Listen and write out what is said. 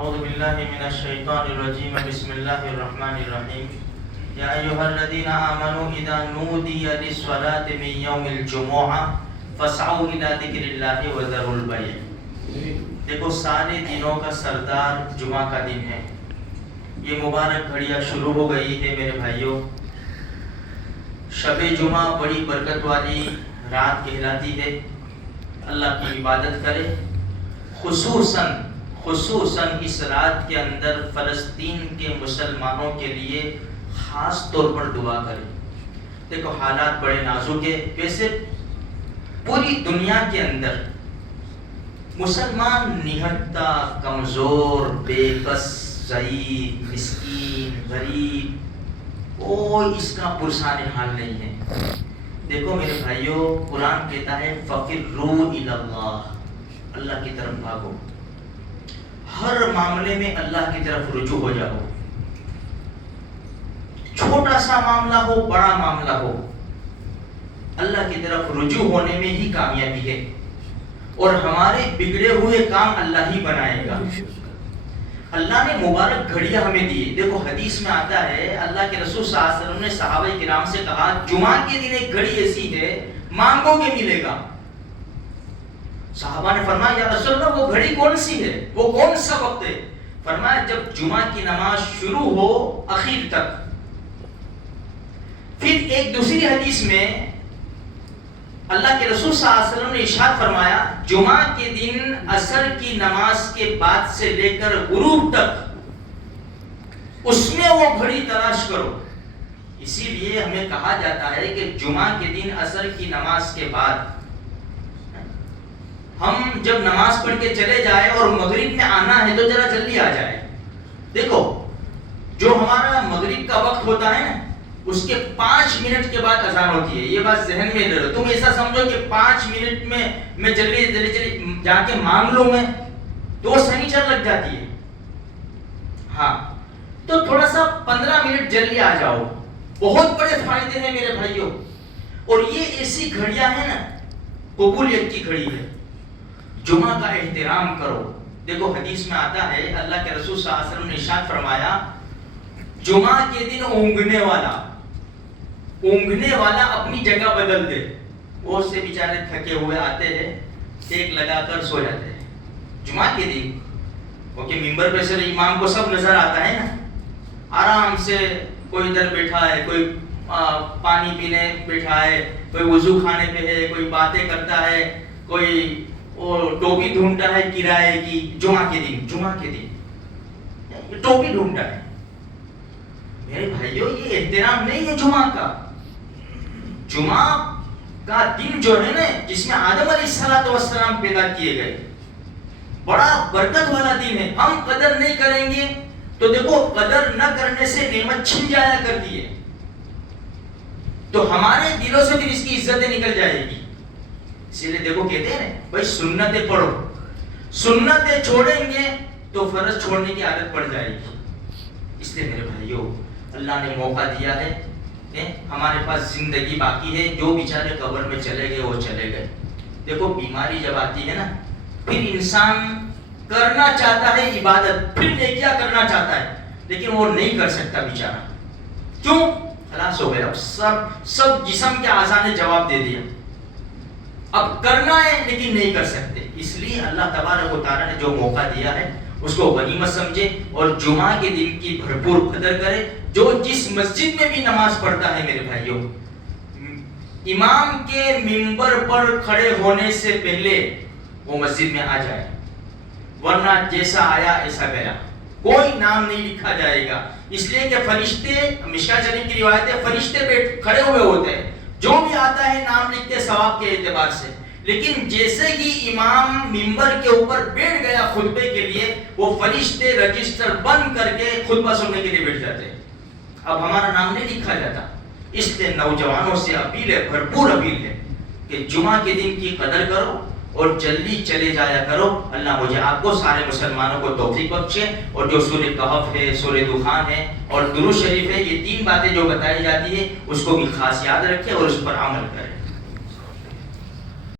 اعوذ باللہ من الشیطان الرجیم بسم اللہ الرحمن الرحیم یا ایھا الذین آمنوا اذا نودی للصلاۃ من یوم الجمعہ فاسعوا الی ذکر اللہ وذروا البیع۔ دیکھو سارے دنوں کا سردار جمعہ کا دن ہے۔ یہ مبارک گھڑیاں شروع ہو گئی ہے میرے بھائیوں۔ شب جمعہ بڑی برکت والی رات کہلاتی ہے۔ اللہ کی عبادت کرے، خصوصاً اس رات کے اندر فلسطین کے مسلمانوں کے لیے خاص طور پر دعا کرے۔ دیکھو حالات بڑے نازک ہیں۔ ویسے پوری دنیا کے اندر مسلمان نہتا، کمزور، بے بس، ضعیف، مسکین، غریب، کوئی اس کا پرسان حال نہیں ہے۔ دیکھو میرے بھائیوں، قرآن کہتا ہے فَفِرُّوا إِلَى اللَّهِ، اللہ کی طرف بھاگو۔ ہر معاملے میں اللہ کی طرف رجوع ہو جاؤ۔ چھوٹا سا معاملہ ہو، بڑا معاملہ ہو، اللہ کی طرف رجوع ہونے میں ہی کامیابی ہے، اور ہمارے بگڑے ہوئے کام اللہ ہی بنائے گا۔ اللہ نے مبارک گھڑیاں ہمیں دی۔ دیکھو حدیث میں آتا ہے، اللہ کے رسول صلی اللہ علیہ وسلم نے صحابہ کرام سے کہا جمعہ کے دن ایک گھڑی ایسی ہے مانگو گے ملے گا۔ صحابہ نے فرمایا یا رسول اللہ وہ گھڑی کون سی ہے، وہ کون سا وقت ہے؟ فرمایا جب جمعہ کی نماز شروع ہو اخیر تک۔ پھر ایک دوسری حدیث میں اللہ کے رسول صلی اللہ علیہ وسلم نے ارشاد فرمایا جمعہ کے دن عصر کی نماز کے بعد سے لے کر غروب تک اس میں وہ گھڑی تلاش کرو۔ اسی لیے ہمیں کہا جاتا ہے کہ جمعہ کے دن عصر کی نماز کے بعد ہم جب نماز پڑھ کے چلے جائے اور مغرب میں آنا ہے تو ذرا جلدی آ جائے۔ دیکھو جو ہمارا مغرب کا وقت ہوتا ہے نا، اس کے 5 منٹ کے بعد اذان ہوتی ہے۔ یہ بات ذہن میں رکھو۔ تم ایسا سمجھو کہ 5 منٹ میں جلدی جا کے مانگ لوں میں تو سنیچر لگ جاتی ہے۔ ہاں تو تھوڑا سا 15 منٹ جلدی آ جاؤ، بہت بڑے فائدے ہیں میرے بھائیوں۔ اور یہ ایسی گھڑیاں ہیں نا، قبولیت کی گھڑی ہے۔ جمعہ کا احترام کرو۔ دیکھو حدیث میں آتا ہے، اللہ کے رسول صلی اللہ علیہ وسلم نے ارشاد فرمایا جمعہ کے دن اونگنے والا اپنی جگہ بدل دے۔ وہ سے بیچارے تھکے ہوئے آتے ہیں، ایک لگا کر سو جاتے ہیں جمعہ کے دن، کیونکہ ممبر پہ سے امام کو سب نظر آتا ہے نا۔ آرام سے کوئی ادھر بیٹھا ہے، کوئی پانی پینے بیٹھا ہے، کوئی وضو کھانے پہ ہے، کوئی باتیں کرتا ہے، کوئی ٹوپی ڈھونڈتا ہے کرائے کی۔ جمعہ کے دن ٹوپی ڈھونڈتا ہے۔ میرے بھائیوں یہ احترام نہیں ہے جمعہ کا۔ جمعہ کا دن جو ہے نا، جس میں آدم علیہ السلام پیدا کیے گئے، بڑا برکت والا دن ہے۔ ہم قدر نہیں کریں گے تو دیکھو قدر نہ کرنے سے نعمت چھن جایا کرتی ہے، تو ہمارے دلوں سے پھر اس کی عزتیں نکل جائے گی۔ اسی لیے دیکھو کہتے ہیں بھائی سنتیں پڑھو، سنتیں چھوڑیں گے تو فرض چھوڑنے کی عادت پڑ جائے گی۔ اس لیے میرے بھائیوں اللہ نے موقع دیا ہے، ہمارے پاس زندگی باقی ہے۔ جو بیچارے قبر میں چلے گئے وہ چلے گئے۔ دیکھو بیماری جب آتی ہے نا، پھر انسان کرنا چاہتا ہے عبادت، پھر نیکیاں کرنا چاہتا ہے، لیکن وہ نہیں کر سکتا بیچارہ۔ کیوں؟ خلاص ہو گیا، اب سب جسم کے اعضاء نے جواب دے دیا۔ اب کرنا ہے لیکن نہیں کر سکتے۔ اس لیے اللہ تبارک و تعالیٰ نے جو موقع دیا ہے اس کو غنیمت سمجھے اور جمعہ کے دن کی بھرپور قدر کرے۔ جو جس مسجد میں بھی نماز پڑھتا ہے میرے بھائیوں، امام کے منبر پر کھڑے ہونے سے پہلے وہ مسجد میں آ جائے، ورنہ جیسا آیا ایسا گیا، کوئی نام نہیں لکھا جائے گا۔ اس لیے کہ فرشتے، مشکاۃ شریف کی روایت ہے، فرشتے کھڑے ہوئے ہوتے ہیں، جو بھی آتا ہے نام لکھتے ثواب کے اعتبار سے، لیکن جیسے ہی امام منبر کے اوپر بیٹھ گیا خطبے کے لیے، وہ فرشتے رجسٹر بند کر کے خطبہ سننے کے لیے بیٹھ جاتے ہیں۔ اب ہمارا نام نہیں لکھا جاتا۔ اس لیے نوجوانوں سے اپیل ہے، بھرپور اپیل ہے کہ جمعہ کے دن کی قدر کرو اور جلدی چلے جایا کرو۔ اللہ مجھے آپ کو سارے مسلمانوں کو توفیق بخشے، اور جو سورہ کہف ہے، سورہ دخان ہے اور درود شریف ہے، یہ 3 باتیں جو بتائی جاتی ہے اس کو بھی خاص یاد رکھے اور اس پر عمل کرے۔